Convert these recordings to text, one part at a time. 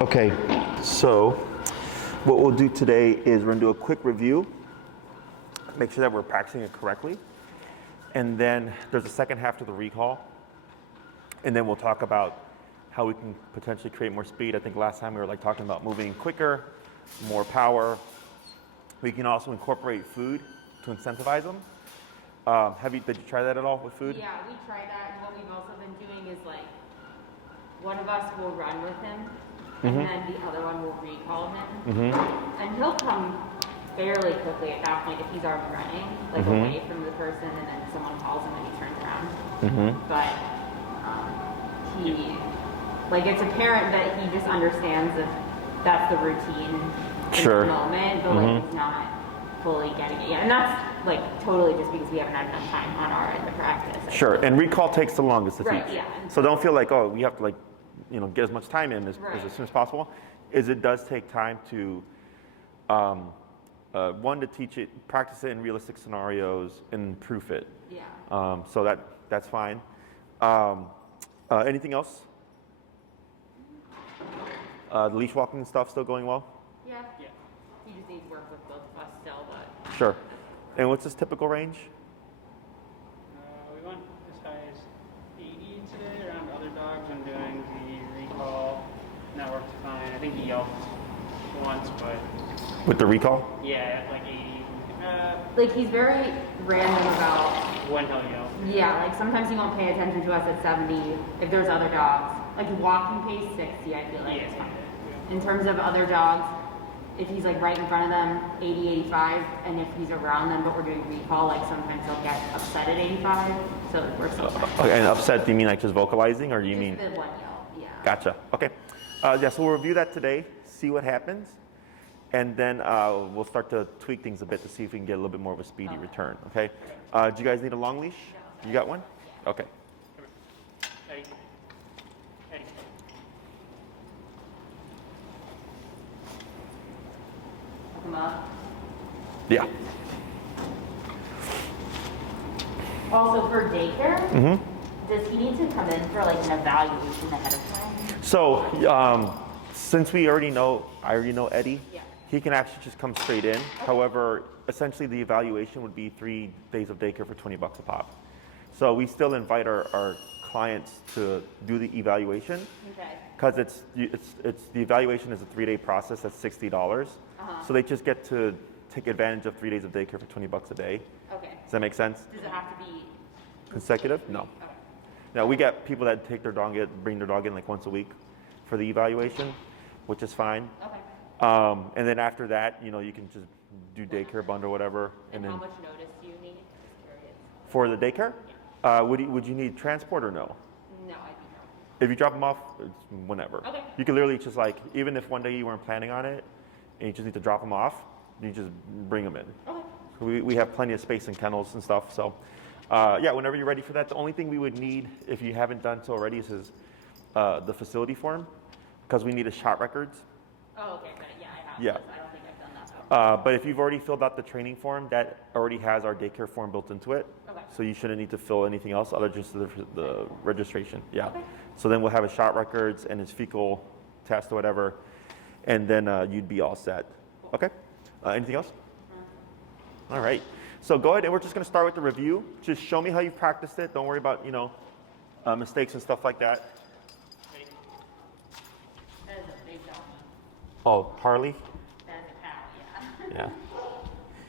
Okay, so what we'll do today is we're gonna do a quick review, make sure that we're practicing it correctly, and then there's a second half to the recall, and then we'll talk about how we can potentially create more speed. I think last time we were like talking about moving quicker, more power. We can also incorporate food to incentivize them. Did you try that at all with food? Yeah, we tried that, and what we've also been doing is like, one of us will run with him, and then the other one will recall him. And he'll come fairly quickly at that point if he's already running, like away from the person, and then someone calls him and he turns around. But it's apparent that he just understands that that's the routine in the moment, but like he's not fully getting it yet. And that's like totally just because we haven't had enough time on our end to practice. Sure, and recall takes the longest to teach. Yeah. So don't feel like, oh, we have to get as much time in as soon as possible. It does take time to, one, to teach it, practice it in realistic scenarios and proof it. Yeah. So that's fine. Anything else? The leash walking stuff still going well? Yeah. He just needs work with both of us still, but. Sure. And what's his typical range? We went as high as 80 today around other dogs when doing the recall, and that worked fine. I think he yelped once, but. With the recall? Yeah, like 80. Like he's very random about. When he'll yell. Yeah, like sometimes he won't pay attention to us at 70 if there's other dogs. Like walking pace 60, I feel like it's fine. In terms of other dogs, if he's like right in front of them, 80, 85, and if he's around them but we're doing recall, like sometimes he'll get upset at 85, so we're still fine. Okay, and upset, do you mean like just vocalizing, or do you mean? Just the one yell, yeah. Gotcha, okay. So we'll review that today, see what happens, and then we'll start to tweak things a bit to see if we can get a little bit more of a speedy return, okay? Do you guys need a long leash? No. You got one? Okay. Eddie. Come up. Yeah. Also for daycare, does he need to come in for like an evaluation ahead of time? So since I already know Eddie, Yeah. he can actually just come straight in. However, essentially the evaluation would be 3 days of daycare for $20 a pop. So we still invite our clients to do the evaluation. Okay. Because it's the evaluation is a 3-day process. That's $60. So they just get to take advantage of 3 days of daycare for $20 a day. Okay. Does that make sense? Does it have to be Consecutive? No. Okay. Now we get people that take their dog bring their dog in like once a week for the evaluation, which is fine. Okay. And then after that, you can just do daycare bund or whatever. And then how much notice do you need? Just curious. for the daycare, would you need transport or no? No, I'd be no. If you drop them off, it's whenever. Okay. You can literally just even if one day you weren't planning on it, and you just need to drop them off, you just bring them in. Okay. We have plenty of space in kennels and stuff. So, whenever you're ready for that, the only thing we would need, if you haven't done so already, is the facility form, because we need a shot records. Oh, okay. Got it. Yeah, I have. Yeah. Those. I don't think I've done that. But if you've already filled out the training form, that already has our daycare form built into it. Okay. So you shouldn't need to fill anything else other than just the registration. Yeah. Okay. So then we'll have a shot records and his fecal test or whatever, and then you'd be all set. Okay. Anything else? All right. So go ahead, and we're just going to start with the review. Just show me how you've practiced it. Don't worry about mistakes and stuff like that. That is a big dog. Oh, Harley. That is a cow. Yeah. Yeah.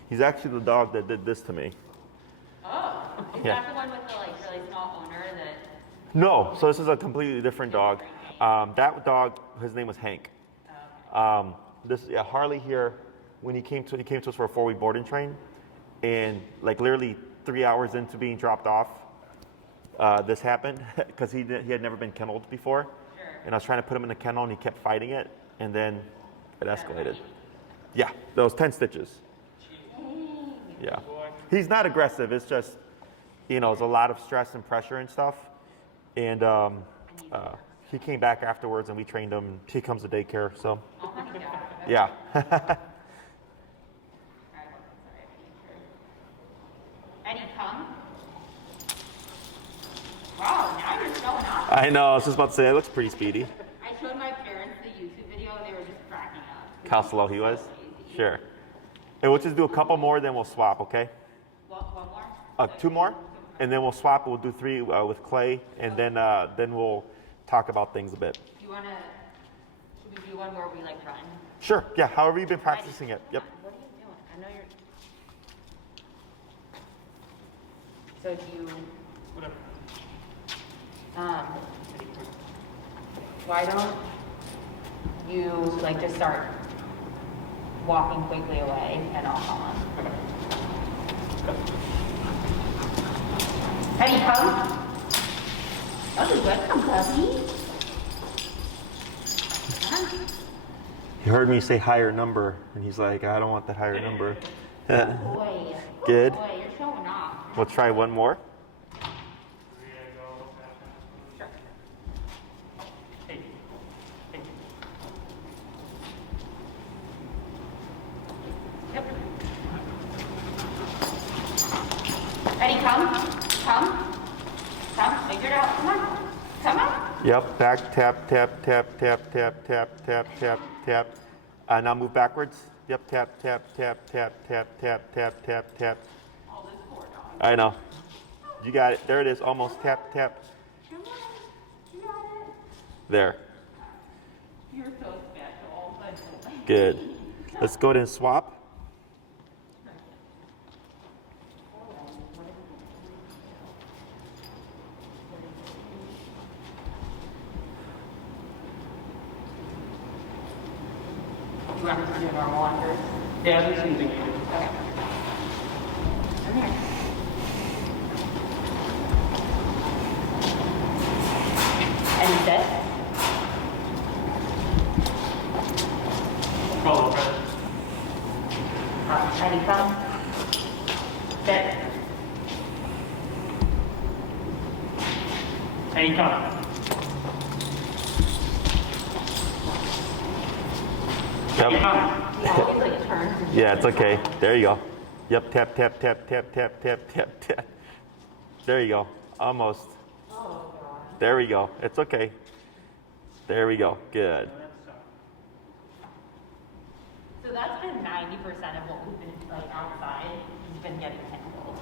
He's actually the dog that did this to me. Oh. Is Yeah. that the one with the like really small owner that? No, so this is a completely different dog. That dog, his name was Hank. Oh, okay. Harley here, when he came to us for a 4-week board and train, and like literally 3 hours into being dropped off, this happened because he had never been kenneled before. Sure. And I was trying to put him in the kennel, and he kept fighting it, and then it escalated. Yeah, those 10 stitches. Yeah, he's not aggressive. It's just, it's a lot of stress and pressure and stuff. And he came back afterwards, and we trained him. He comes to daycare, so Oh my God. yeah. Eddie, come. Wow, now you're showing off. I know. I was just about to say it looks pretty speedy. I showed my parents the YouTube video how slow he was? Sure. And we'll just do a couple more, then we'll swap, okay? One more? 2 more, and then we'll swap. We'll do 3 with Clay, and then we'll talk about things a bit. Do you want to, should we do one where we like run? Sure, yeah, however you've been practicing it. Yep. What are you doing? I know you're. So do you, Whatever. why don't you like just start walking quickly away and I'll come on. Eddie, come. Oh, welcome, puppy. Come on. He heard me say higher number, and he's like, I don't want that higher number. Boy. Good. Boy, you're showing off. We'll try one more. Sure. Hey. Hey. Yep. Eddie, come. Come. Come. Figure it out. Come on. Come on. Yep, back, tap, tap, tap, tap, tap, tap, tap, tap, tap. Now move backwards. Yep, tap, tap, tap, tap, tap, tap, tap, tap, tap. Oh, this poor dog. I know. You got it. There it is. Almost. Tap, tap. Come on. You got it. There. You're so special. But Good. Let's go ahead and swap. you want to do a normal one first? Yeah, there's something you do. Okay. Come here. And sit. Follow, brother. Eddie, come. Sit. Hey, come. Hey, Yep. come. He always like turns. And Yeah, it's okay. There you go. Yep, tap, tap, tap, tap, tap, tap, tap, tap. There you go. Almost. Oh, God. There we go. It's okay. There we go. Good. So that's been 90% of what we've been like outside. He's been getting tangled.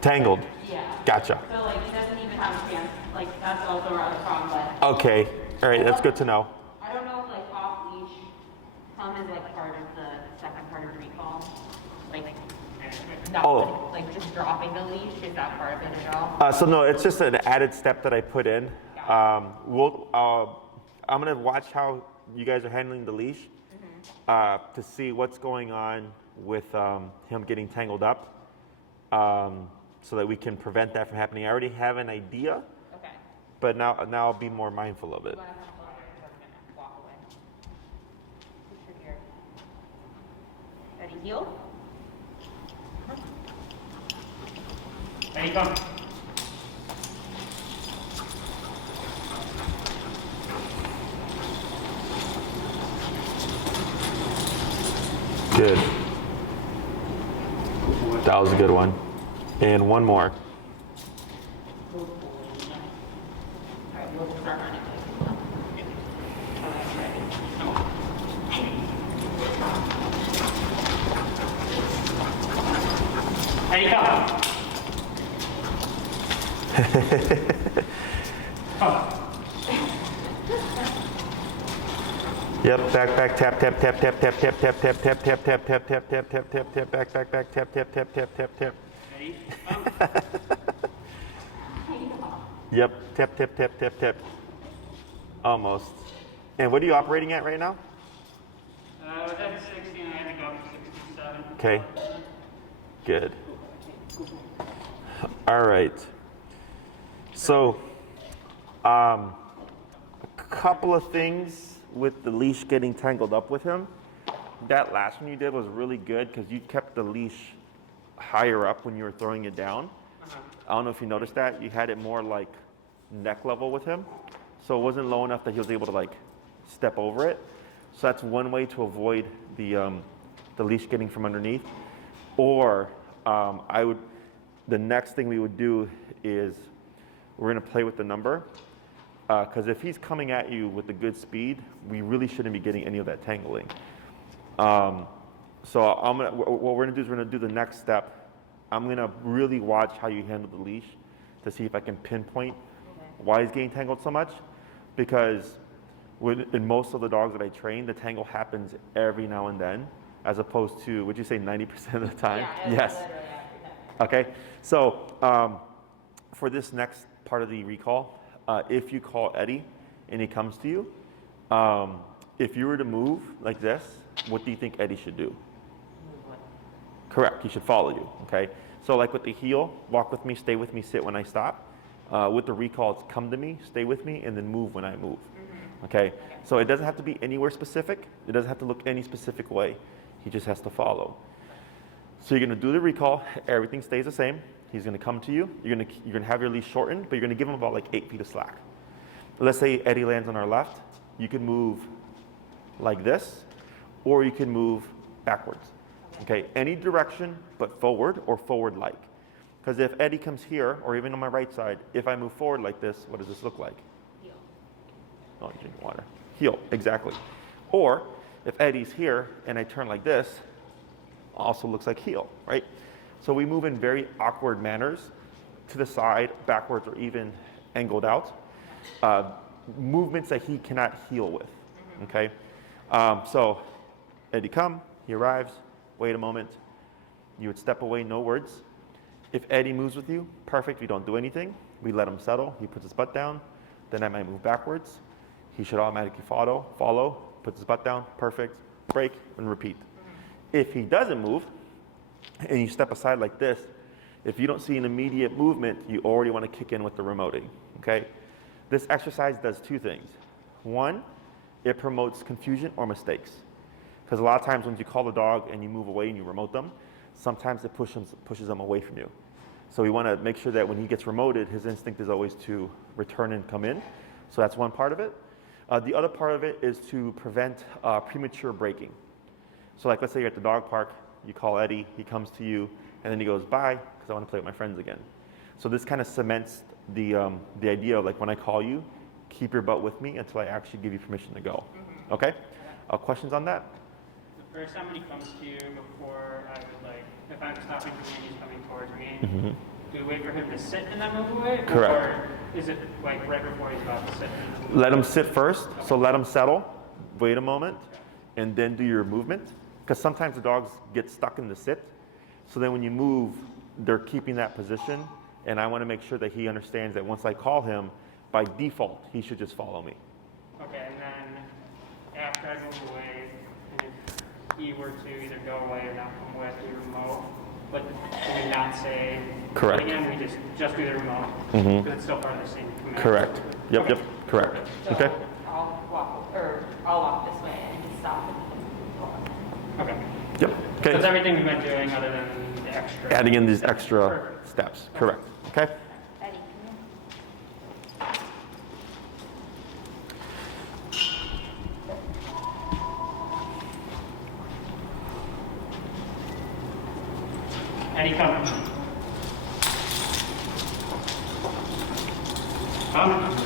Tangled. Yeah. Gotcha. So like he doesn't even have a chance. Like that's also our other problem. But Okay. All right. That's good to know. I don't know if like off leash come is like part of the second part of recall. Like not Oh. like just dropping the leash, is that part of it at all? So no, it's just an added step that I put in. I'm gonna watch how you guys are handling the leash to see what's going on with him getting tangled up, so that we can prevent that from happening. I already have an idea, Okay. but now I'll be more mindful of it. You wanna come over here? We're gonna walk away. Push your ear. Ready, heel? Hey, come. Good. That was a good one. And one more. Alright, we'll start running. Hey, come. Come. Yep, back, tap, tap, tap, tap, tap, tap, tap, tap, tap, tap, tap, tap, tap, tap, tap, tap, tap, back, tap, tap, tap, tap, tap, tap. Hey, come. Yep, tap, tap, tap, tap, tap. Almost. And what are you operating at right now? I was at 60 and I had to go up to 67. Okay. Good. All right. So, a couple of things with the leash getting tangled up with him. That last one you did was really good because you kept the leash higher up when you were throwing it down. I don't know if you noticed that. You had it more like neck level with him. So it wasn't low enough that he was able to like step over it. So that's one way to avoid the leash getting from underneath. Or the next thing we would do is we're gonna play with the number. Because if he's coming at you with a good speed, we really shouldn't be getting any of that tangling. So what we're gonna do is we're gonna do the next step. I'm gonna really watch how you handle the leash to see if I can pinpoint why he's getting tangled so much. Because in most of the dogs that I train, the tangle happens every now and then, as opposed to, would you say 90% of the time? Yeah, Yes. literally every time. Okay, so for this next part of the recall, if you call Eddie and he comes to you, if you were to move like this, what do you think Eddie should do? Correct, he should follow you, okay? So like with the heel, walk with me, stay with me, sit when I stop. With the recall, it's come to me, stay with me, and then move when I move, okay? So it doesn't have to be anywhere specific. It doesn't have to look any specific way. He just has to follow. So you're gonna do the recall, everything stays the same. He's gonna come to you, you're gonna have your leash shortened, but you're gonna give him about like 8 feet of slack. Let's say Eddie lands on our left, you can move like this, or you can move backwards. Okay, any direction but forward or forward-like. Because if Eddie comes here, or even on my right side, if I move forward like this, what does this look like? Heel. Oh, I'm drinking water. Heel, exactly. Or if Eddie's here and I turn like this, also looks like heel, right? So we move in very awkward manners, to the side, backwards, or even angled out. Movements that he cannot heel with, okay? So Eddie come, he arrives, wait a moment. You would step away, no words. If Eddie moves with you, perfect, we don't do anything. We let him settle, he puts his butt down, then I might move backwards. He should automatically follow, puts his butt down, perfect, break, and repeat. If he doesn't move, and you step aside like this, if you don't see an immediate movement, you already want to kick in with the remoting, okay? This exercise does 2 things. One, it promotes confusion or mistakes. Because a lot of times when you call the dog and you move away and you remote them, sometimes it pushes them away from you. So we want to make sure that when he gets remoted, his instinct is always to return and come in. So that's one part of it. The other part of it is to prevent premature breaking. So like let's say you're at the dog park, you call Eddie, he comes to you, and then he goes, bye, because I want to play with my friends again. So this kind of cements the idea of like when I call you, keep your butt with me until I actually give you permission to go. Okay? Questions on that? The first time when he comes to you, before I would like, if I'm stopping for me and he's coming towards me, do we wait for him to sit and then move away? Correct. Or is it like right before he's about to sit? Let him sit first, so let him settle, wait a moment, and then do your movement. Because sometimes the dogs get stuck in the sit, so then when you move, they're keeping that position, and I want to make sure that he understands that once I call him, by default, he should just follow me. Okay, and then after I move away, and if he were to either go away or not come away, we remote, but do we not say Correct. Again, we just do the remote, because it's still part of the same command. Correct. Yep, Okay. yep, correct. So Okay? I'll walk this way and just stop. Okay. Yep, So it's okay. everything we've been doing other than the extra. Adding in these extra Perfect. steps, correct. Okay? Eddie, Eddie, come. Come.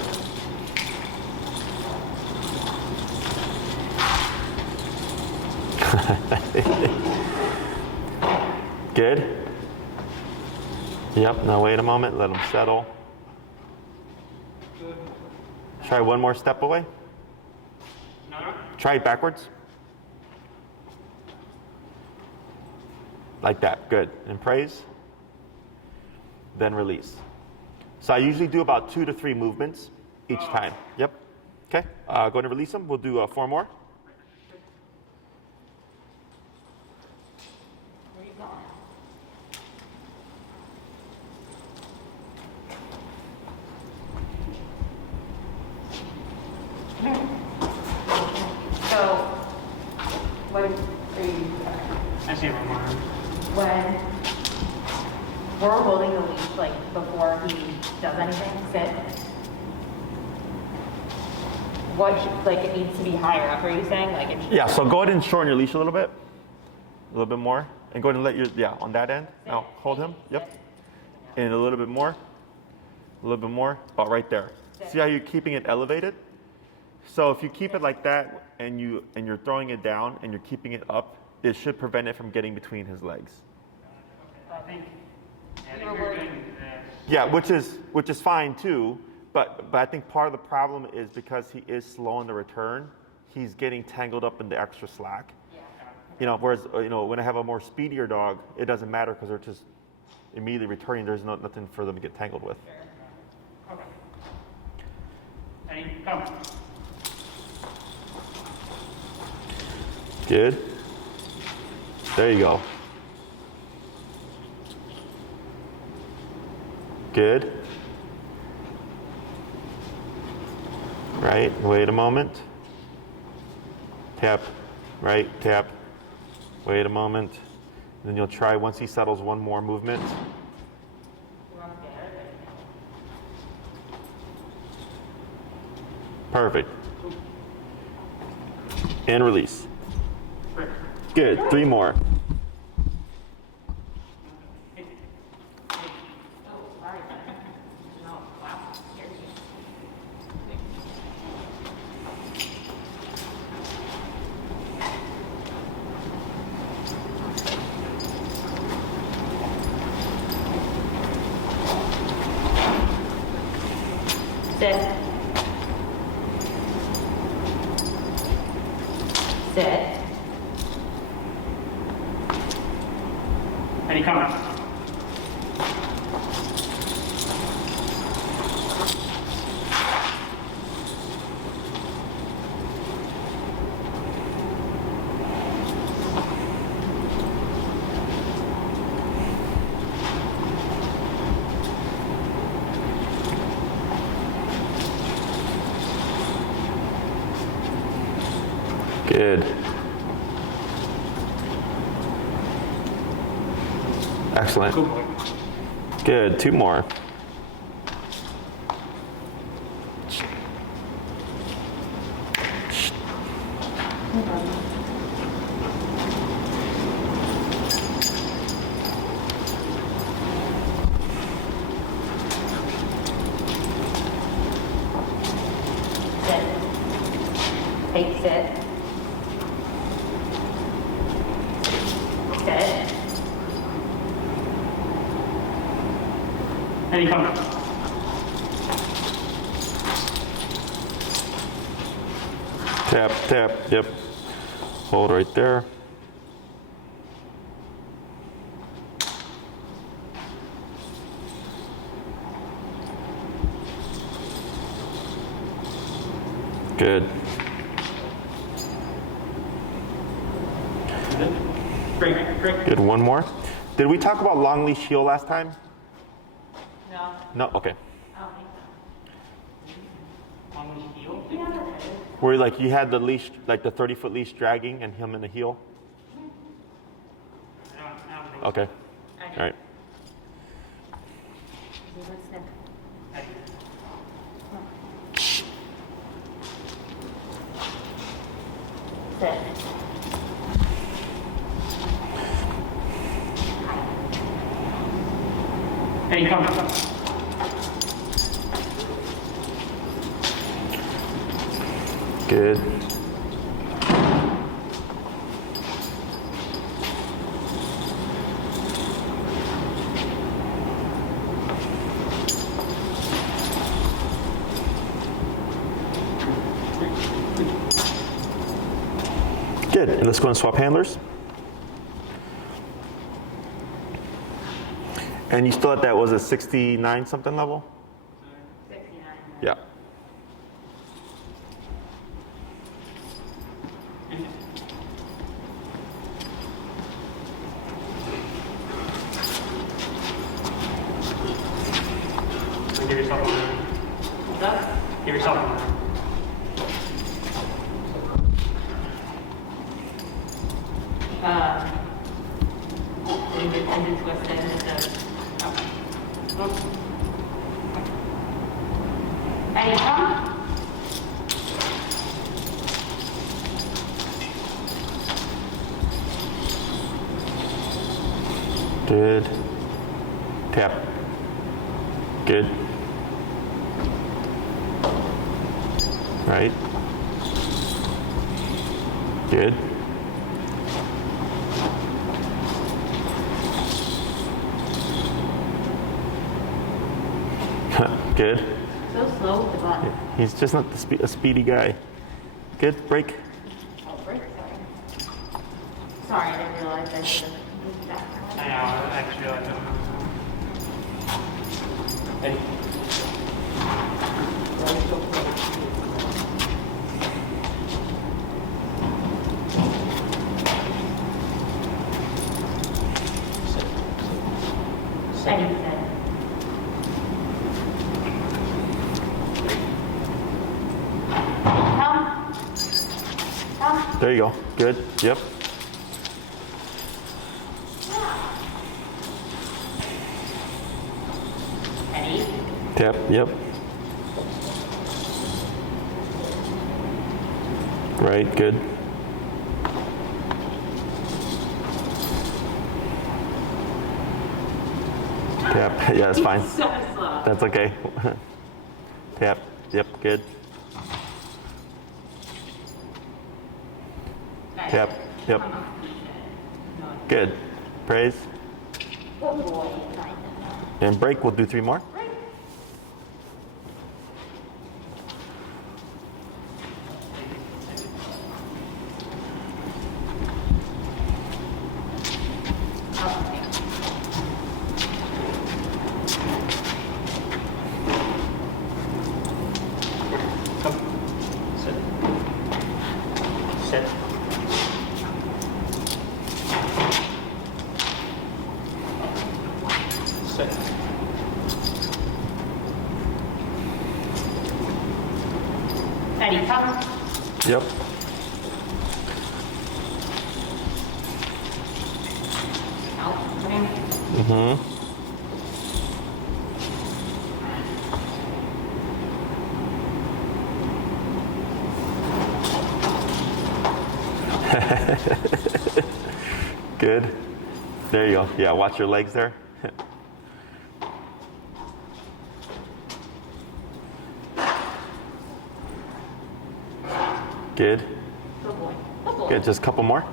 Good? Yep, now wait a moment, let them settle. Try one more step away. No. Try it backwards. Like that, good. And praise. Then release. So I usually do about 2 to 3 movements each time. Yep. Okay, go ahead and release them. We'll do 4 more. where are you going? So, when are you? I see one more. When we're holding the leash, like before he does anything, sit. What, like it needs to be higher up, are you saying? Like it should, Yeah, so go ahead and shorten your leash a little bit more. And go ahead and let your, yeah, on that end. Now hold him, yep. And a little bit more, about right there. See how you're keeping it elevated? So if you keep it like that and you're throwing it down and you're keeping it up, it should prevent it from getting between his legs. I think we're doing that. Yeah, which is fine too, but I think part of the problem is because he is slow in the return, he's getting tangled up in the extra slack. Whereas when I have a more speedier dog, it doesn't matter because they're just immediately returning. There's nothing for them to get tangled with. Okay. Any comments? Good. There you go. Good. Right, wait a moment. Tap, right, tap. Wait a moment. Then you'll try, once he settles, one more movement. Perfect. And release. Good, 3 more. Sit. Sit. Any comments? Good. Excellent. Good, 2 more. Sit. Take sit. Sit. Any comments? Tap, tap, yep. Hold right there. Good. Great, great. Good, 1 more. Did we talk about long leash heel last time? No. No, okay. I don't think so. On the heel? Yeah, that is. Where like you had the leash, like the 30-foot leash dragging and him in the heel? I don't think Okay, all right. Let's sit. Sit. Any comments? Good. Good, and let's go and swap handlers. And you still at that, was it 69 something level? 69. Yeah. Give yourself a minute. What's up? Give yourself a minute. And twist it instead of. Oh. Any come? Good. Tap. Good. Right. Good. Good. So slow with the button. He's just not a speedy guy. Good. Break. Oh, break, sorry. Sorry, I didn't realize I should have moved that. I know, actually, I don't. Ready? I didn't say. Come. There you go. Good. Yep. Ready? Tap. Yep. Right. Good. Tap. Yeah, that's fine. So slow. That's okay. Tap. Yep. Good. Nice. Tap. Yep. Come on. Good. Praise. Good boy. And break. We'll do 3 more. Break. Okay. Come. Sit. Sit. Sit. Ready? Come. Yep. Out. Okay. Mm-hmm. Good. There you go. Yeah, watch your legs there. Good. Good boy. Good boy. Good. Just a couple more.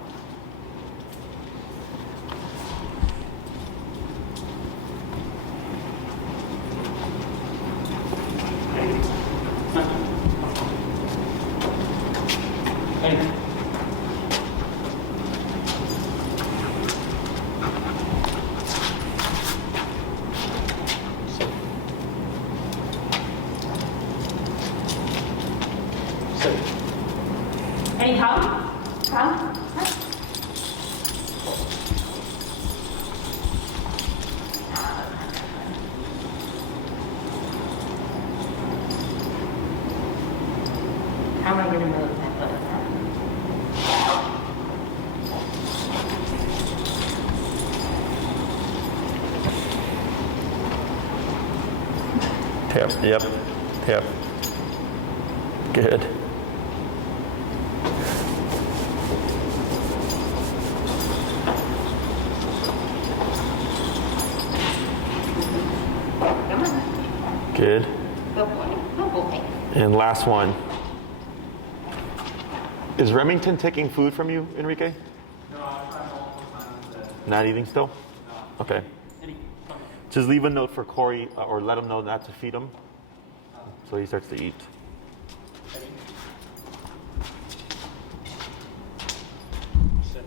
Ready? Sit. Sit. Ready? Come. Come. How am I going to move my foot? Tap. Yep. Tap. Good. Come on. Good. Good boy. Good boy. And last one. Is Remington taking food from you, Enrique? No, I'll try multiple times. Not eating still? No. Okay. Ready? Come. Just leave a note for Corey or let him know not to feed him so he starts to eat. Ready? Sit.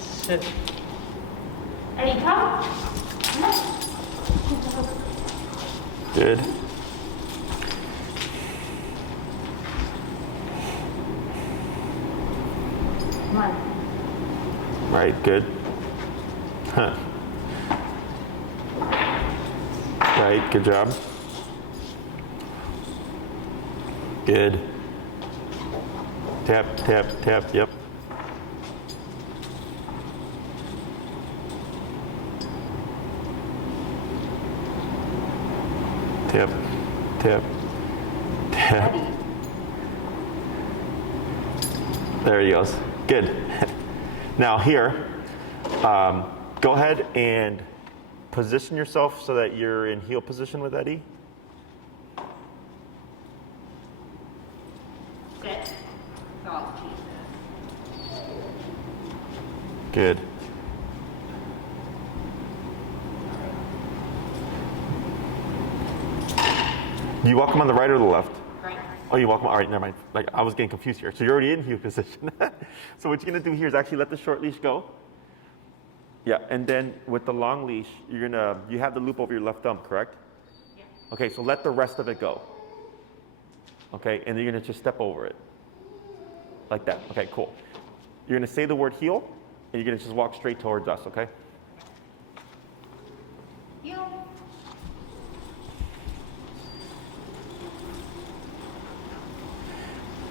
Sit. Ready? Come. Good. Come on. Right, good. Huh. Right, good job. Good. Tap, tap, tap, yep. Tap, tap, tap. Ready? There he goes. Good. Now here, go ahead and position yourself so that you're in heel position with Eddie. Sit. So I'll cheese this. Good. Do you walk him on the right or the left? Right. Oh, you walk him. All right, never mind. Like I was getting confused here. So you're already in heel position. So what you're gonna do here is actually let the short leash go. Yeah, and then with the long leash, you have the loop over your left thumb, correct? Yeah. Okay, so let the rest of it go. Okay, and then you're gonna just step over it. Like that. Okay, cool. You're gonna say the word heel, and you're gonna just walk straight towards us, okay? Heel.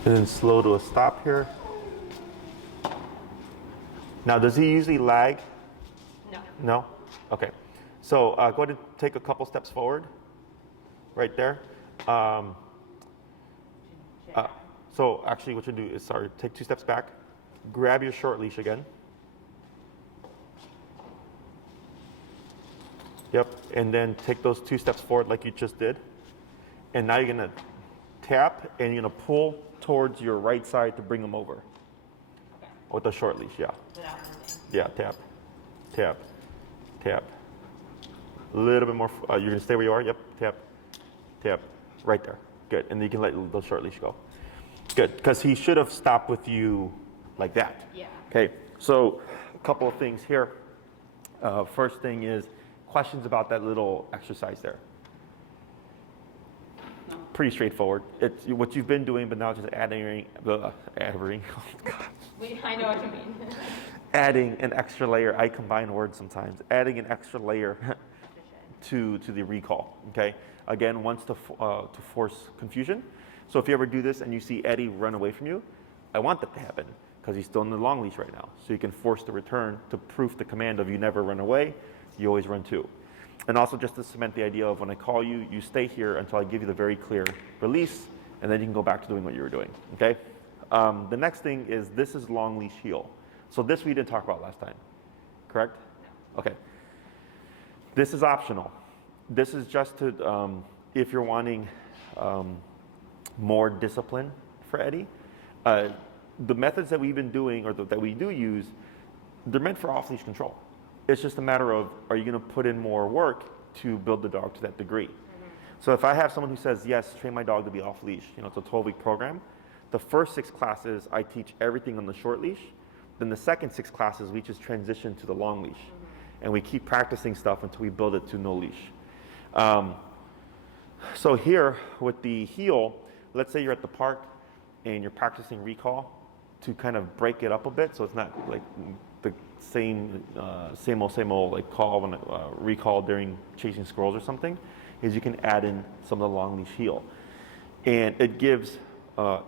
And then slow to a stop here. Now, does he usually lag? No. No? Okay. So go ahead and take a couple steps forward. Right there. So actually what you do is, take 2 steps back. Grab your short leash again. Yep. And then take those 2 steps forward like you just did. And now you're going to tap and you're going to pull towards your right side to bring them over. Okay. With the short leash, yeah. Without moving. Yeah, tap, tap, tap. A little bit more. You're gonna stay where you are. Yep. Tap, tap. Right there. Good. And then you can let the short leash go. Good. Because he should have stopped with you like that. Yeah. Okay. So a couple of things here. First thing is questions about that little exercise there. No. Pretty straightforward. It's what you've been doing, but now just adding. Oh, God. I know what you mean. Adding an extra layer. I combine words sometimes. Adding an extra layer to the recall. Okay. Again, wants to force confusion. So if you ever do this and you see Eddie run away from you, I want that to happen because he's still in the long leash right now. So you can force the return to proof the command of you never run away. You always run too. And also just to cement the idea of when I call you, you stay here until I give you the very clear release, and then you can go back to doing what you were doing. Okay. The next thing is this is long leash heel. So this we didn't talk about last time, correct? No. Okay. This is optional. This is just to, if you're wanting more discipline for Eddie. The methods that we've been doing or that we do use, they're meant for off-leash control. It's just a matter of, are you gonna put in more work to build the dog to that degree? Mm-hmm. So if I have someone who says, yes, train my dog to be off-leash, it's a 12-week program, the first 6 classes, I teach everything on the short leash. Then the second 6 classes, we just transition to the long leash. Mm-hmm. And we keep practicing stuff until we build it to no leash. So here with the heel, let's say you're at the park and you're practicing recall to kind of break it up a bit so it's not like the same old like call when recall during chasing squirrels or something, is you can add in some of the long leash heel. And it gives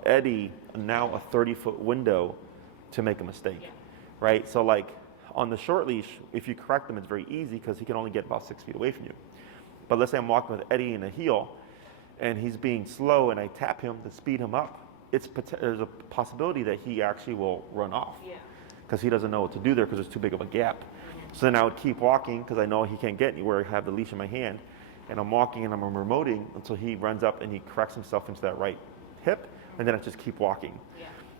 Eddie now a 30-foot window to make a mistake, right? So like on the short leash, if you correct him, it's very easy because he can only get about 6 feet away from you. But let's say I'm walking with Eddie in a heel and he's being slow and I tap him to speed him up, there's a possibility that he actually will run off because he doesn't know what to do there because there's too big of a gap. So then I would keep walking because I know he can't get anywhere. I have the leash in my hand and I'm walking and I'm remoting until he runs up and he corrects himself into that right hip, and then I just keep walking.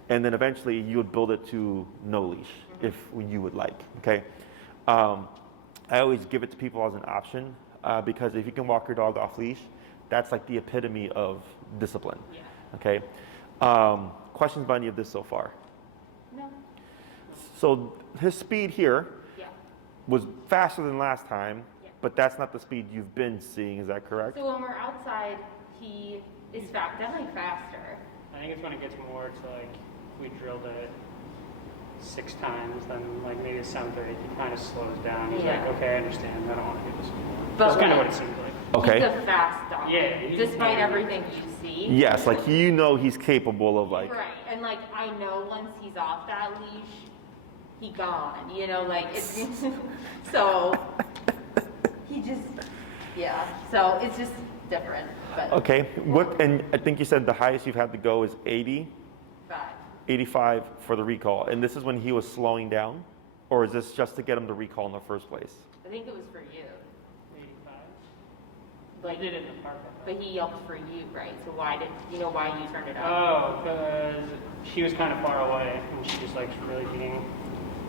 And then eventually you would build it to no leash if you would like, okay? I always give it to people as an option because if you can walk your dog off leash, that's like the epitome of discipline, okay? Questions about any of this so far? No. So his speed here was faster than last time, but that's not the speed you've been seeing, is that correct? So when we're outside, he is definitely faster. I think it's when it gets more to like, we drilled it 6 times, then like maybe the 7th or 8th, he kind of slows down. He's like, okay, I understand, I don't want to do this anymore. But That's kind of what it seems like. Okay. He's a fast dog. Yeah, Despite everything you see. Yes, like he's capable of like. Right, and like I know once he's off that leash, he gone. Like it's so he just So it's just different. But Okay. And I think you said the highest you've had to go is 80, 85 for the recall, and this is when he was slowing down, or is this just to get him to recall in the first place? I think it was for you. I did it in the park. But he yelped for you, right? So why did you know why you turned it up? Oh, because she was kind of far away, and she just likes really being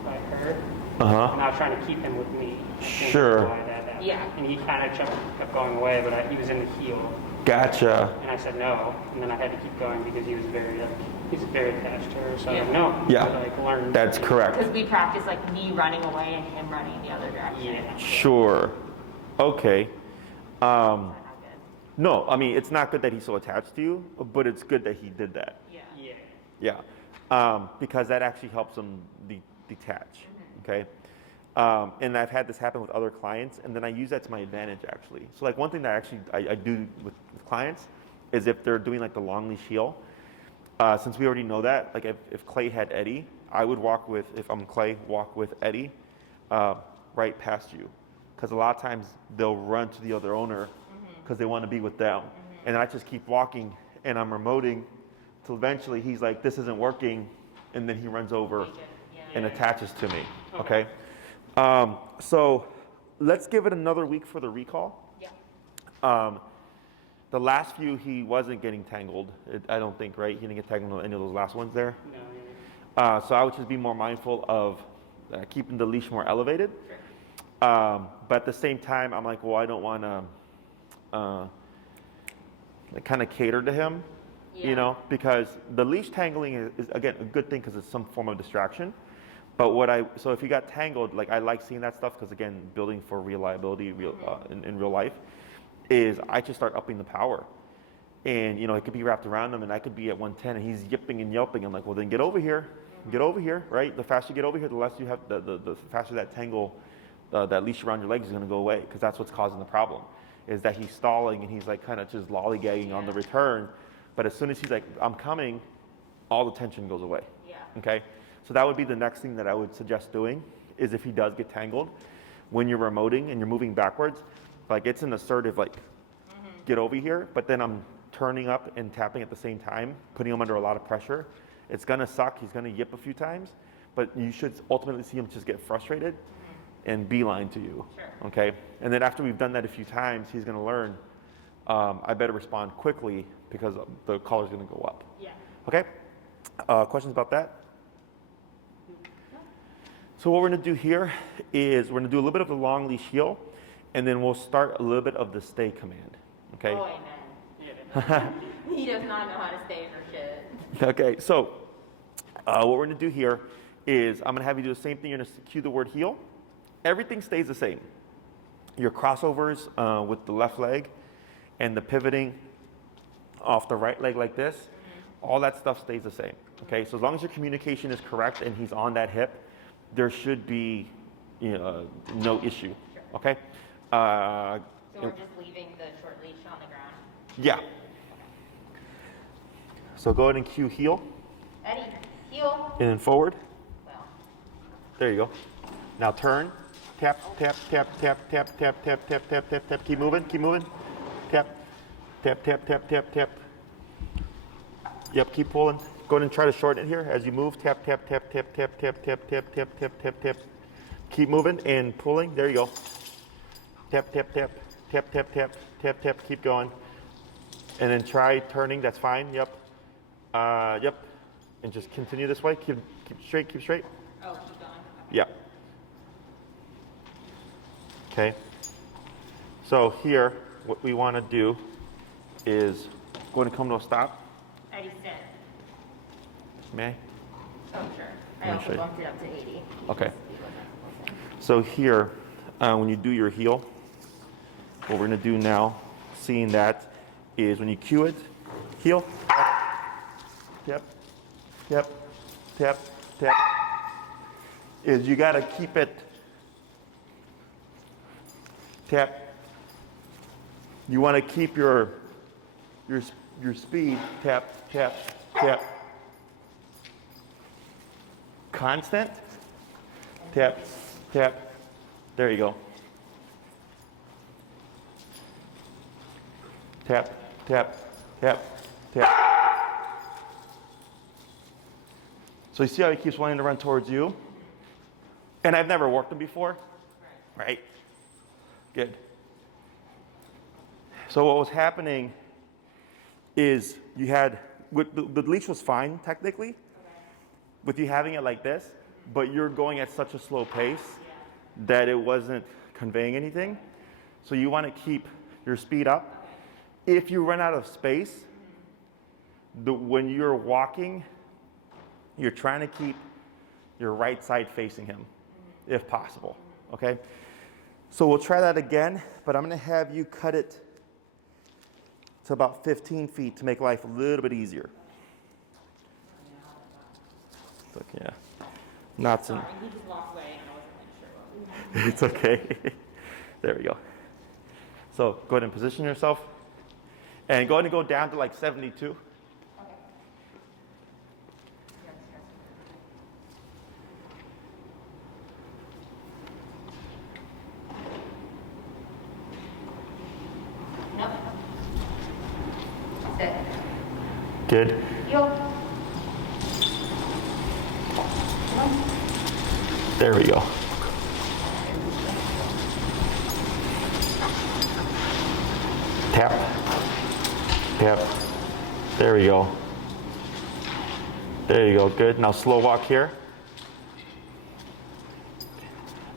by her. Uh-huh. And I was trying to keep him with me. I think Sure. that's why that happened. Yeah. And he kind of kept going away, but he was in the heel. Gotcha. And I said no, and then I had to keep going because he was he's very attached to her. So I was like, no. Yeah. I, learned. That's correct. Because we practiced like me running away and him running in the other direction. Yeah. Sure. Okay. Not good. No, I mean, it's not good that he's so attached to you, but it's good that he did that. Yeah. Yeah. Yeah. Because that actually helps him detach. Okay. And I've had this happen with other clients, and then I use that to my advantage, actually. So, like, one thing that actually I do with clients is if they're doing, like, the long leash heel, since we already know that, like, if Clay had Eddie, I would walk with, if I'm Clay, walk with Eddie right past you. Because a lot of times they'll run to the other owner because they want to be with them. And I just keep walking, and I'm remoting till eventually he's like, this isn't working, and then he runs over and attaches to me, okay? So let's give it another week for the recall. Yeah. The last few, he wasn't getting tangled, I don't think, right? He didn't get tangled on any of those last ones there. No. So I would just be more mindful of keeping the leash more elevated. Sure. But at the same time, I'm like, well, I don't want to kind of cater to him, you know, because the leash tangling is again, a good thing because it's some form of distraction. But so if you got tangled, like I like seeing that stuff because again, building for reliability in real life is I just start upping the power. And, you know, it could be wrapped around him and I could be at 110 and he's yipping and yelping. I'm like, well, then get over here, right? The faster you get over here, the less you have, the faster that tangle, that leash around your legs is going to go away because that's what's causing the problem is that he's stalling and he's like kind of just lollygagging on the return. But as soon as he's like, I'm coming, all the tension goes away. Yeah. Okay? So that would be the next thing that I would suggest doing is if he does get tangled, when you're remoting and you're moving backwards, like it's an assertive, like, get over here, but then I'm turning up and tapping at the same time, putting him under a lot of pressure. It's gonna suck, he's gonna yip a few times, but you should ultimately see him just get frustrated and beeline to you, okay? And then after we've done that a few times, he's gonna learn, I better respond quickly because the collar's gonna go up. Yeah. Okay? Questions about that? So what we're gonna do here is we're gonna do a little bit of the long leash heel, and then we'll start a little bit of the stay command, okay? Oh, amen. He does not know how to stay for shit. Okay, so what we're gonna do here is I'm gonna have you do the same thing. You're gonna cue the word heel. Everything stays the same. Your crossovers with the left leg and the pivoting off the right leg like this, all that stuff stays the same, okay? So as long as your communication is correct and he's on that hip, there should be no issue, okay? So we're just leaving the short leash on the ground. Yeah. So go ahead and cue heel Eddie, heel. and then forward. Well, There you go. Now turn. Tap, tap, tap, tap, tap, tap, tap, tap, tap, tap, tap. Keep moving, keep moving. Tap, tap, tap, tap, tap, tap. Yep, keep pulling. Go ahead and try to shorten it here as you move. Tap, tap, tap, tap, tap, tap, tap, tap, tap, tap, tap, tap. Keep moving and pulling. There you go. Tap, tap, tap, tap, tap, tap, tap, tap. Keep going. And then try turning. That's fine. Yep. Yep. And just continue this way. Keep straight. Keep straight. oh, keep going. Yeah. Okay. So here, what we want to do is going to come to a stop. Eddie, sit. May Oh, sure. I Let me show also you. bumped it up to 80. I? Okay. So here, when you do your heel, what we're going to do now, seeing that, is when you cue it, heel, tap, tap, tap, tap, is you got to keep it tap. You want to keep your speed tap, tap, tap. Constant. Tap, tap. There you go. Tap, tap, tap, tap. So you see how he keeps wanting to run towards you? And I've never worked him before, right? Good. So what was happening is you had, the leash was fine technically, with you having it like this, but you're going at such a slow pace that it wasn't conveying anything. So you want to keep your speed up. If you run out of space, when you're walking, you're trying to keep your right side facing him, if possible, okay? So we'll try that again, but I'm going to have you cut it to about 15 feet to make life a little bit easier. Look, yeah. Not so. Sorry, he just walked away and I wasn't really sure what we were doing. It's okay. There we go. So go ahead and position yourself. And go ahead and go down to like 72. Nope. Sit. Good. Yo. There we go. Tap. Tap. There we go. There you go. Good. Now slow walk here.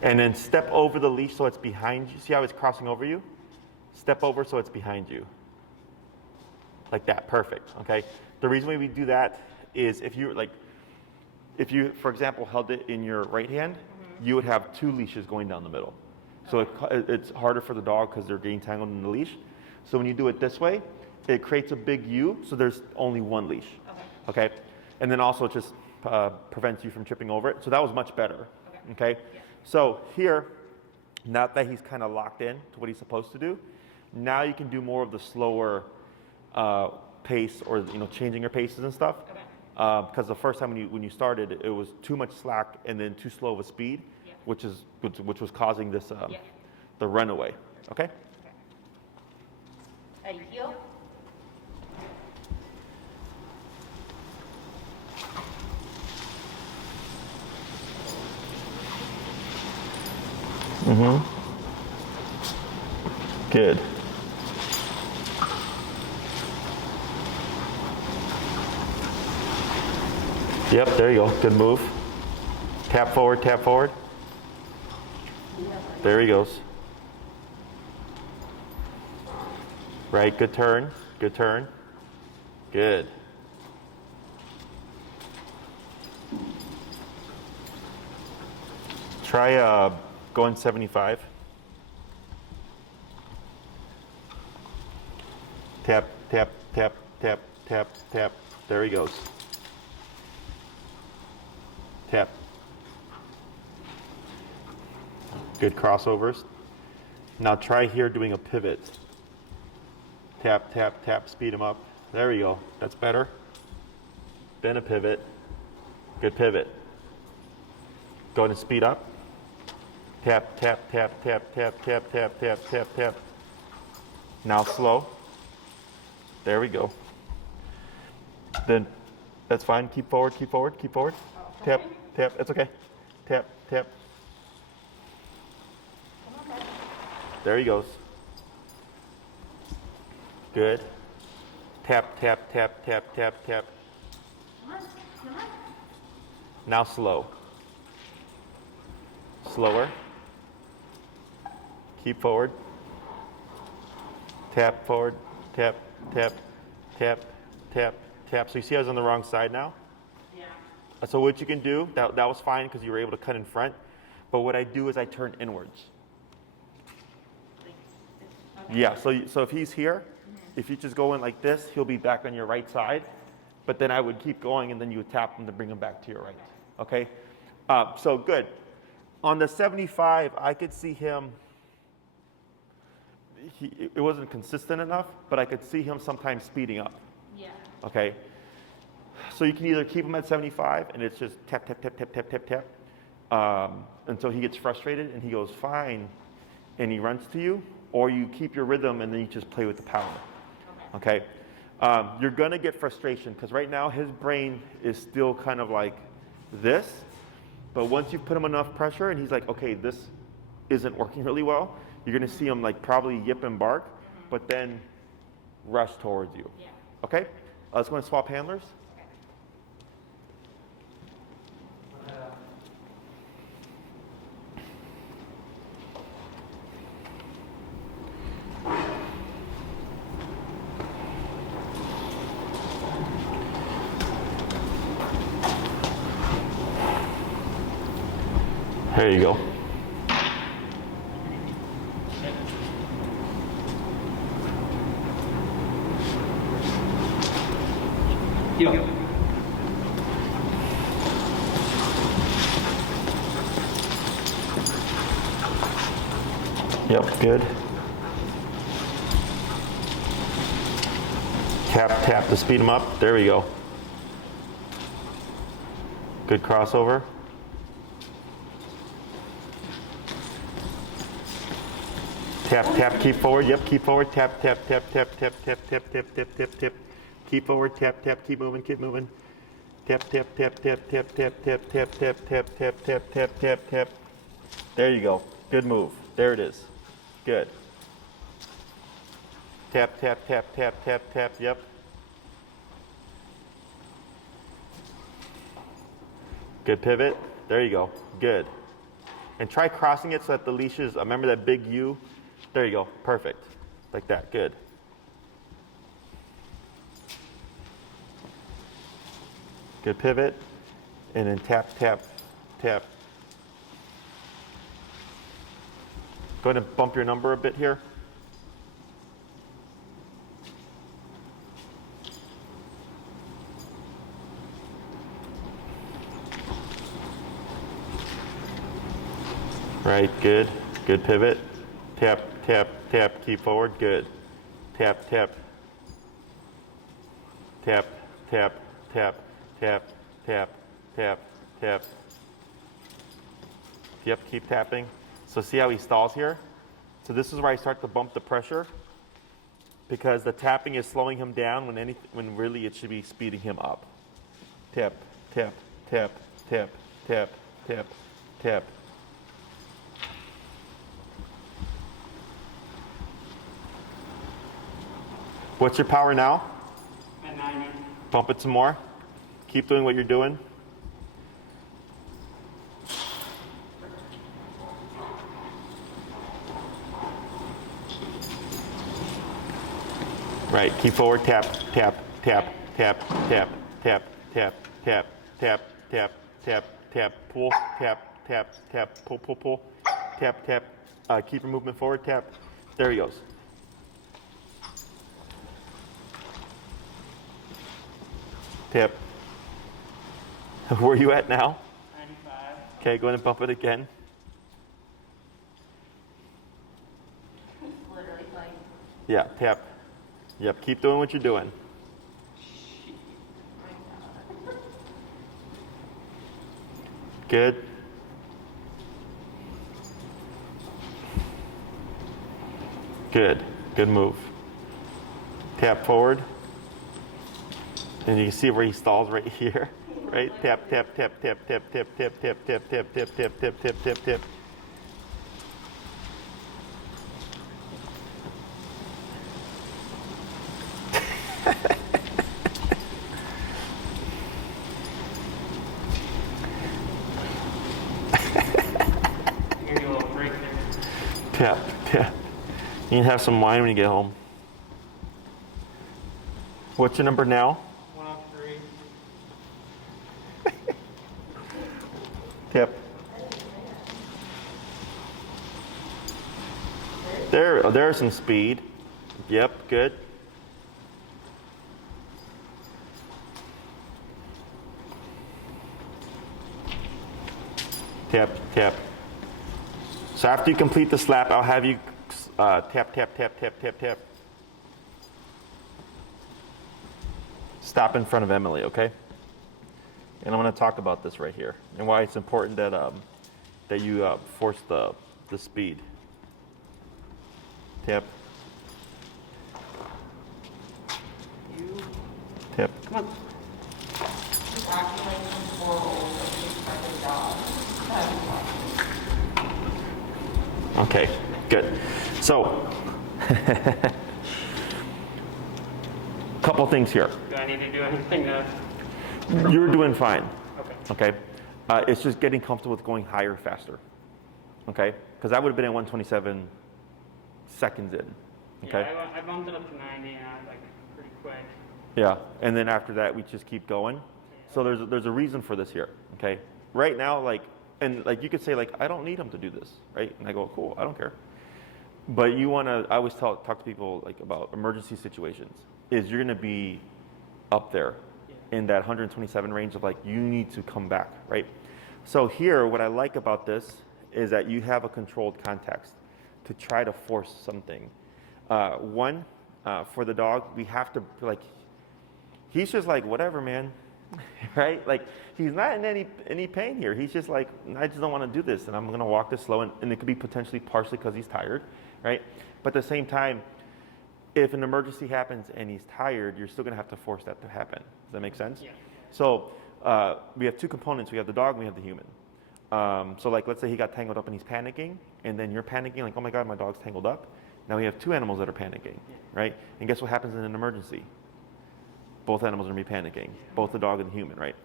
And then step over the leash so it's behind you. See how it's crossing over you? Step over so it's behind you. Like that. Perfect. Okay. The reason why we do that is if you, for example, held it in your right hand, you would have two leashes going down the middle. So it's harder for the dog because they're getting tangled in the leash. So when you do it this way, it creates a big U, so there's only one leash. Okay? And then also it just prevents you from tripping over it. So that was much better. Okay? Yeah. So here, now that he's kind of locked in to what he's supposed to do, now you can do more of the slower pace, or changing your paces and stuff. Okay. Because the first time when you started, it was too much slack and then too slow of a speed, which was causing this the runaway. Okay. Thank you. Good. Yep, there you go. Good move. Tap forward, tap forward. There he goes. Right, good turn, good turn. Good. Try going 75. Tap, tap, tap, tap, tap, tap. There he goes. Tap. Good crossovers. Now try here doing a pivot. Tap, tap, tap, speed him up. There we go. That's better. Then a pivot. Good pivot. Go ahead and speed up. Tap, tap, tap, tap, tap, tap, tap, tap, tap, tap. Now slow. There we go. Then that's fine. Keep forward, keep forward, keep forward. Tap, tap. That's okay. Tap, tap. There he goes. Good. Tap, tap, tap, tap, tap, tap. Now slow. Slower. Keep forward. Tap forward. Tap, tap, tap, tap, tap. So you see I was on the wrong side now? Yeah. So what you can do, that was fine because you were able to cut in front. But what I do is I turn inwards. Okay. Yeah, so if he's here, if you just go in like this, he'll be back on your right side. But then I would keep going, and then you would tap him to bring him back to your right. Okay? So good. On the 75, I could see him. It wasn't consistent enough, but I could see him sometimes speeding up. Yeah. Okay? So you can either keep him at 75, and it's just tap, tap, tap, tap, tap, tap, tap, until he gets frustrated, and he goes, fine, and he runs to you. Or you keep your rhythm, and then you just play with the power. Okay? You're going to get frustration, because right now his brain is still kind of like this. But once you've put him enough pressure, and he's like, okay, this isn't working really well, you're going to see him like probably yip and bark. but then rush towards you. Yeah. Okay? Let's go and swap handlers. There you go. Yeah. Yep, good. Tap to speed them up. There we go. Good crossover. Tap, keep forward. Yep, keep forward. Tap. Keep forward. Tap, keep moving. Tap. There you go. Good move. There it is. Good. Tap. Yep. Good pivot. There you go. Good. And try crossing it so that the leash is, remember that big U? There you go. Perfect. Like that. Good. Good pivot. And then tap. Go ahead and bump your number a bit here. Right, good. Good pivot. Tap, keep forward, good. Tap. Yep, keep tapping. So see how he stalls here? So this is where I start to bump the pressure because the tapping is slowing him down when really it should be speeding him up. Tap. What's your power now? At 90. Pump it some more. Keep doing what you're doing. Right, keep forward, tap, pull, pull, tap, keep your movement forward, tap. There he goes. Tap. Where are you at now? 95. Okay, go ahead and bump it again. Literally like. Yeah, tap. Yep, keep doing what you're doing. Good. Good move. Tap forward. And you can see where he stalls right here. Right? Tap. Give you a little break there. Tap. You can have some wine when you get home. What's your number now? 103. Tap. There's some speed. Yep, good. Tap. So after you complete the slap, I'll have you tap. Stop in front of Emily, okay? And I'm going to talk about this right here and why it's important that you force the speed. Tap. Tap. Come on. Okay, good. So, Couple things here. Do I need to do anything to? You're doing fine. Okay. Okay. It's just getting comfortable with going higher faster. Okay. Because I would have been at 127 seconds in. Okay. Yeah, I bumped it up to 90 and I was like pretty quick. Yeah. And then after that, we just keep going. So there's a reason for this here. Okay. Right now, like you could say like, I don't need him to do this, right? And I go, cool, I don't care. But you want to, I always talk to people like about emergency situations, is you're going to be up there in that 127 range of like, you need to come back, right? So here, what I like about this is that you have a controlled context to try to force something. One, for the dog, we have to like, he's just like, whatever, man, right? Like, he's not in any pain here. He's just like, I just don't want to do this, and I'm going to walk this slow, and it could be potentially partially because he's tired, right? But at the same time, if an emergency happens and he's tired, you're still going to have to force that to happen. Does that make sense? Yeah. So we have two components. We have the dog and we have the human. So like, let's say he got tangled up and he's panicking, and then you're panicking like, oh my God, my dog's tangled up. Now we have two animals that are panicking, right? And guess what happens in an emergency? Both animals are going to be panicking, both the dog and the human, right?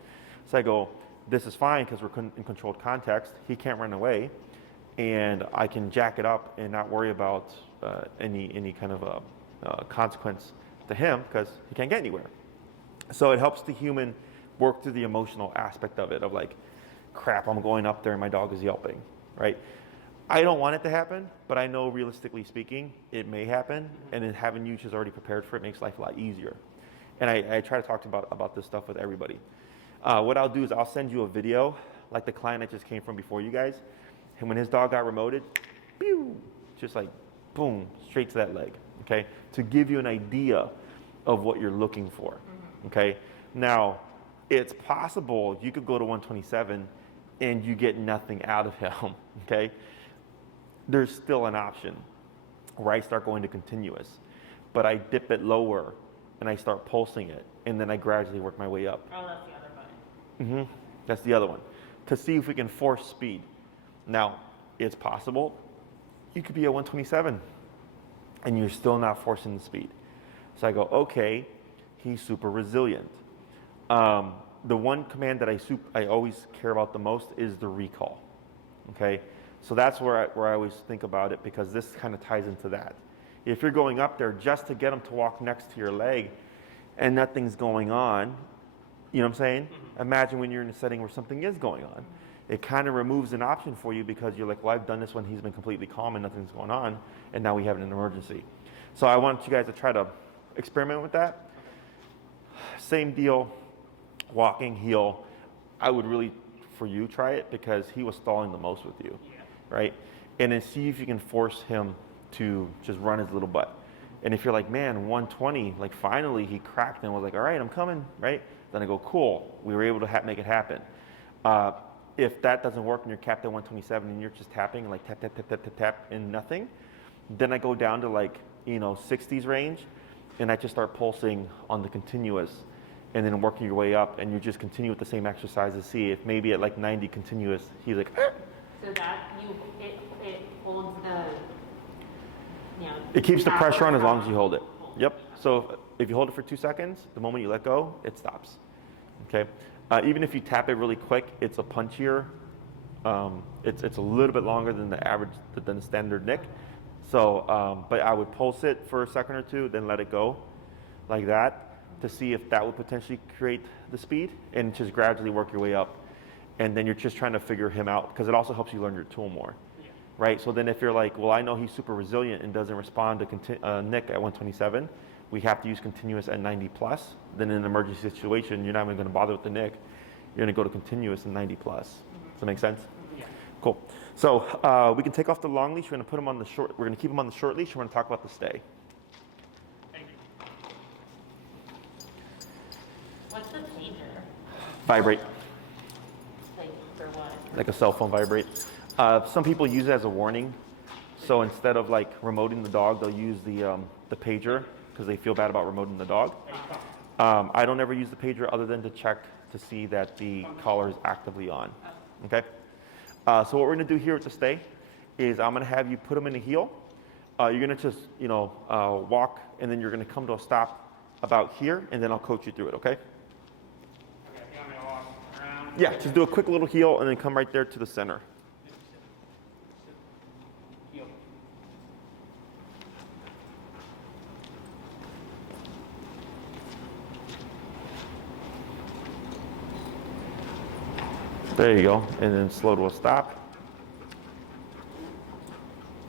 So I go, this is fine because we're in controlled context. He can't run away, and I can jack it up and not worry about any kind of consequence to him because he can't get anywhere. So it helps the human work through the emotional aspect of it, of like, crap, I'm going up there and my dog is yelping, right? I don't want it to happen, but I know realistically speaking, it may happen, and then having you just already prepared for it makes life a lot easier. And I try to talk about this stuff with everybody. What I'll do is I'll send you a video, like the client that just came from before you guys, and when his dog got remoted, pew, just like, boom, straight to that leg, okay? To give you an idea of what you're looking for, okay? Now, it's possible you could go to 127 and you get nothing out of him, okay? There's still an option where I start going to continuous, but I dip it lower and I start pulsing it, and then I gradually work my way up. Oh, that's the other button. That's the other one, to see if we can force speed. Now, it's possible you could be at 127 and you're still not forcing the speed. So I go, okay, he's super resilient. The one command that I always care about the most is the recall, okay? So that's where I always think about it, because this kind of ties into that. If you're going up there just to get him to walk next to your leg and nothing's going on, you know what I'm saying? Imagine when you're in a setting where something is going on. It kind of removes an option for you, because you're like, well, I've done this when he's been completely calm and nothing's going on, and now we have an emergency. So I want you guys to try to experiment with that. Same deal, walking, heel. I would really, for you, try it, because he was stalling the most with you, right? And then see if you can force him to just run his little butt. And if you're like, man, 120, like finally he cracked and was like, all right, I'm coming, right? Then I go, cool, we were able to make it happen. If that doesn't work and you're capped at 127 and you're just tapping, like tap, tap, tap, tap, tap, tap, and nothing, then I go down to like, 60s range, and I just start pulsing on the continuous, and then working your way up, and you just continue with the same exercises. See if maybe at like 90 continuous, he's like, ah. So that it holds the, It keeps the pressure on as long as you hold it. Yep. So if you hold it for 2 seconds, the moment you let go, it stops. Okay. Even if you tap it really quick, it's a punchier. It's a little bit longer than the average, than the standard nick. So, but I would pulse it for a second or two, then let it go, like that, to see if that would potentially create the speed, and just gradually work your way up. And then you're just trying to figure him out, because it also helps you learn your tool more. Right? So then if you're like, well, I know he's super resilient and doesn't respond to nick at 127, we have to use continuous at 90 plus. Then in an emergency situation, you're not even going to bother with the nick. You're going to go to continuous and 90 plus. Does that make sense? Yeah. Cool. So we can take off the long leash. We're going to put him on the short. We're going to keep him on the short leash. We're going to talk about the stay. Thank you. what's the pager? Vibrate, Like, for what? like a cell phone vibrate. Some people use it as a warning. So instead of like remoting the dog, they'll use the pager, because they feel bad about remoting the dog. I don't ever use the pager other than to check to see that the collar is actively on. Okay. So what we're going to do here with the stay is I'm going to have you put him in a heel, you're gonna just, walk, and then you're gonna come to a stop about here, and then I'll coach you through it, okay? Okay, you want me to walk around? Yeah, just do a quick little heel, and then come right there to the center. Heel. There you go, and then slow to a stop.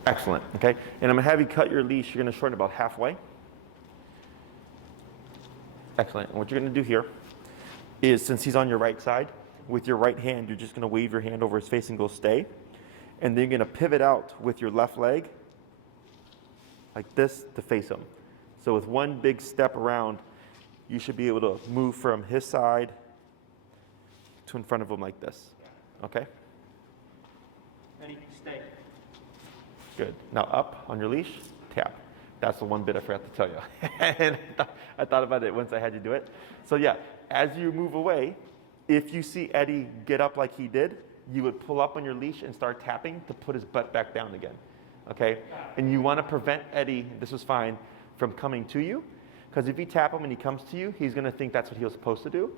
Excellent, okay? And I'm gonna have you cut your leash. You're gonna shorten it about halfway. Excellent, and what you're gonna do here is, since he's on your right side, with your right hand, you're just gonna wave your hand over his face and go stay. And then you're gonna pivot out with your left leg, like this, to face him. So with one big step around, you should be able to move from his side to in front of him like this, okay? Ready? Stay. Good. Now up on your leash, tap. That's the one bit I forgot to tell you. And I thought about it once I had you do it. So yeah, as you move away, if you see Eddie get up like he did, you would pull up on your leash and start tapping to put his butt back down again, okay? And you want to prevent Eddie, this was fine, from coming to you, because if you tap him and he comes to you, he's going to think that's what he was supposed to do.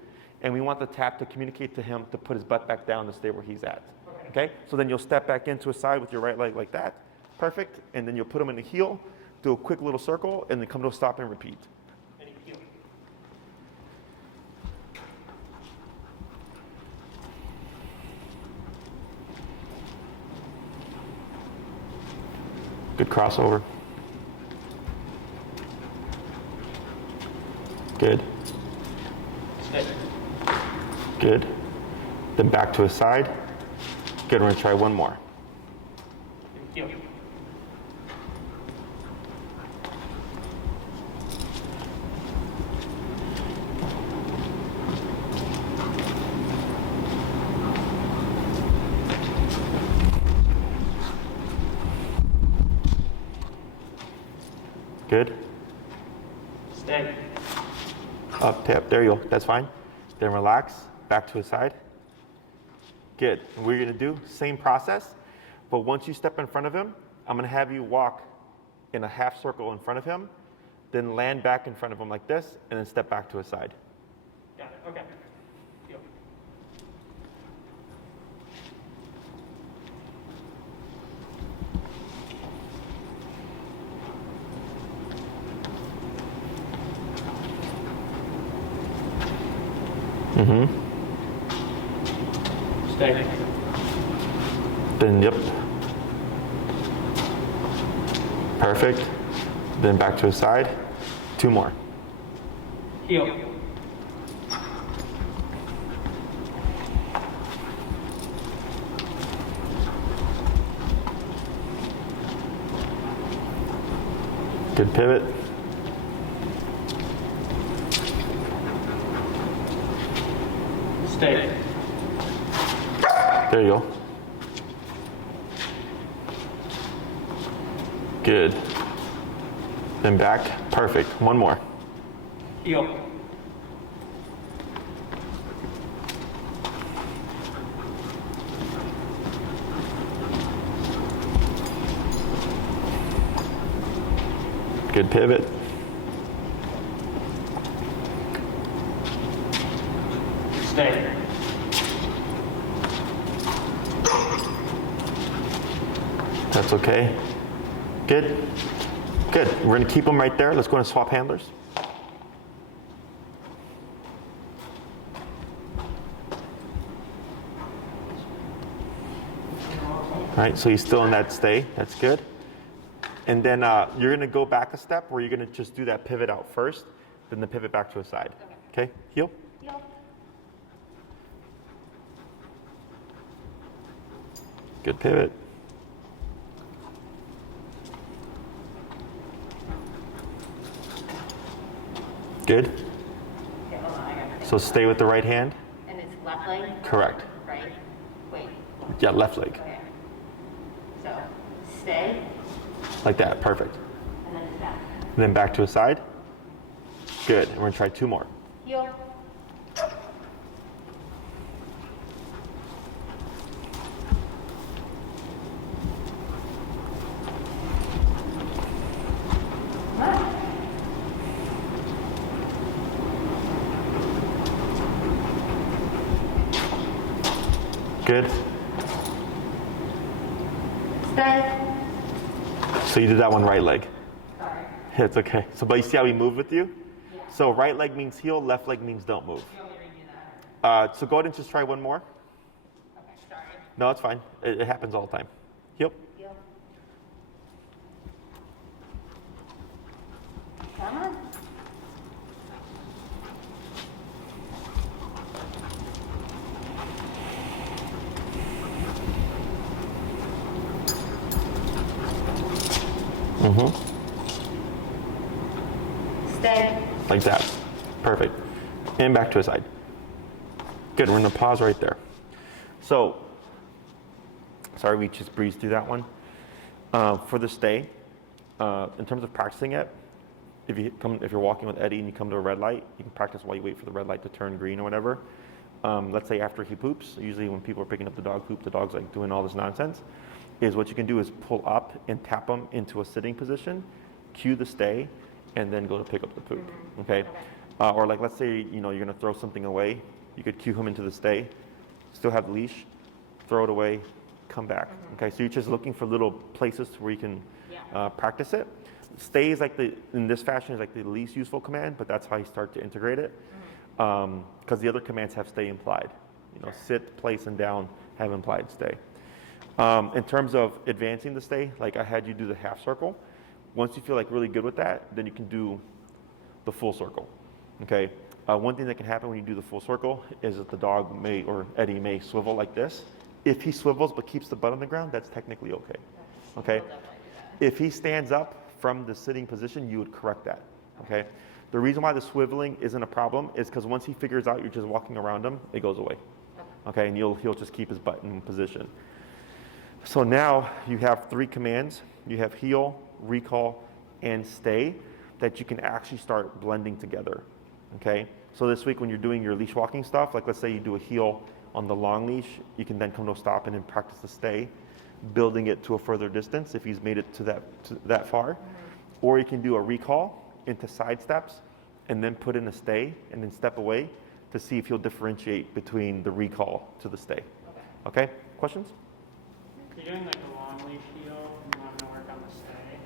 And we want the tap to communicate to him to put his butt back down to stay where he's at, okay? So then you'll step back into a side with your right leg like that. Perfect. And then you'll put him in the heel, do a quick little circle, and then come to a stop and repeat. Ready? Heel. Good crossover. Good. Stay. Good. Then back to his side. Good. We're going to try one more. Heel. Good. Stay. Up, tap. There you go. That's fine. Then relax. Back to his side. Good. And we're going to do same process, but once you step in front of him, I'm going to have you walk in a half circle in front of him, then land back in front of him like this, and then step back to his side. Got it. Okay. Heel. Stay. Then, yep. Perfect. Then back to his side. Two more. Heel. Good pivot. Stay. There you go. Good. Then back. Perfect. One more. Heel. Good pivot. Stay. That's okay. Good. Good. We're going to keep them right there. Let's go and swap handlers. All right, so he's still in that stay. That's good. And then you're going to go back a step where you're going to just do that pivot out first, then the pivot back to a side. Okay? Heel. Heel. Good pivot. Good. Okay, hold on. I got it. So stay with the right hand. And it's left leg, Correct. right? Wait. Yeah, left leg. Okay. So stay, Like that. Perfect. and then it's back. Then back to a side. Good. And we're going to try two more. Heel. Good. Stay. So you did that one right leg. Sorry. It's okay. So, but you see how we move with you? Yeah. So right leg means heel, left leg means don't move. You want me to redo that? So go ahead and just try one more. Okay, sorry. No, it's fine. It happens all the time. Heel. Heel. Come on. Stay. Like that. Perfect. And back to his side. Good. We're going to pause right there. So, sorry we just breezed through that one. For the stay, in terms of practicing it, if you're walking with Eddie and you come to a red light, you can practice while you wait for the red light to turn green or whatever. Let's say after he poops, usually when people are picking up the dog poop, the dog's like doing all this nonsense, is what you can do is pull up and tap him into a sitting position, cue the stay, and then go to pick up the poop, okay? Or like let's say, you're gonna throw something away, you could cue him into the stay, still have the leash, throw it away, come back, okay? So you're just looking for little places where you can practice it. Stay is in this fashion is like the least useful command, but that's how you start to integrate it. Because the other commands have stay implied. Sit, place, and down have implied stay. In terms of advancing the stay, like I had you do the half circle. Once you feel like really good with that, then you can do the full circle. Okay. One thing that can happen when you do the full circle is that the dog or Eddie may swivel like this. If he swivels but keeps the butt on the ground, that's technically okay. Okay. If he stands up from the sitting position, you would correct that. Okay. The reason why the swiveling isn't a problem is because once he figures out you're just walking around him, it goes away. Okay, and he'll just keep his butt in position. So now you have 3 commands. You have heel, recall, and stay that you can actually start blending together. Okay. So this week when you're doing your leash walking stuff, like let's say you do a heel on the long leash, you can then come to a stop and then practice the stay, building it to a further distance if he's made it to that far. Or you can do a recall into side steps and then put in a stay and then step away to see if he'll differentiate between the recall to the stay. Okay? Questions? If you're doing like a long leash heel and you want to work on the stay,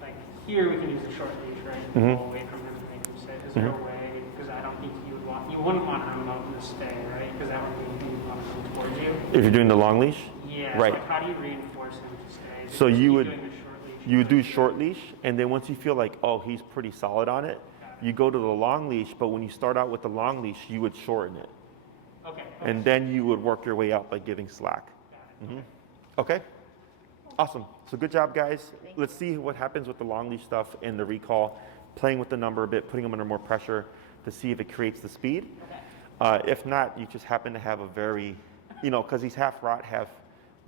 like here we can use a short leash, right? Pull away from him and make him stay. Is there a way, because I don't think you wouldn't want to unload in the stay, right? Because that would mean you want to come towards you. If you're doing the long leash? Yeah, right. So like how do you reinforce him to stay? So you would doing the short leash, you would do short leash, and then once you feel like, oh, he's pretty solid on it, you go to the long leash, but when you start out with the long leash, you would shorten it. Okay. And then you would work your way up by giving slack. Okay? Awesome. So good job, guys. Let's see what happens with the long leash stuff and the recall, playing with the number a bit, putting them under more pressure to see if it creates the speed. If not, you just happen to have a very, because he's half rot, half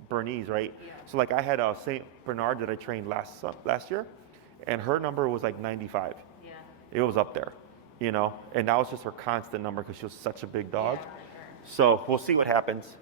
Bernese, right? So like I had a St. Bernard that I trained last year, and her number was like 95. Yeah. It was up there, and that was just her constant number because she was such a big dog. So we'll see what happens.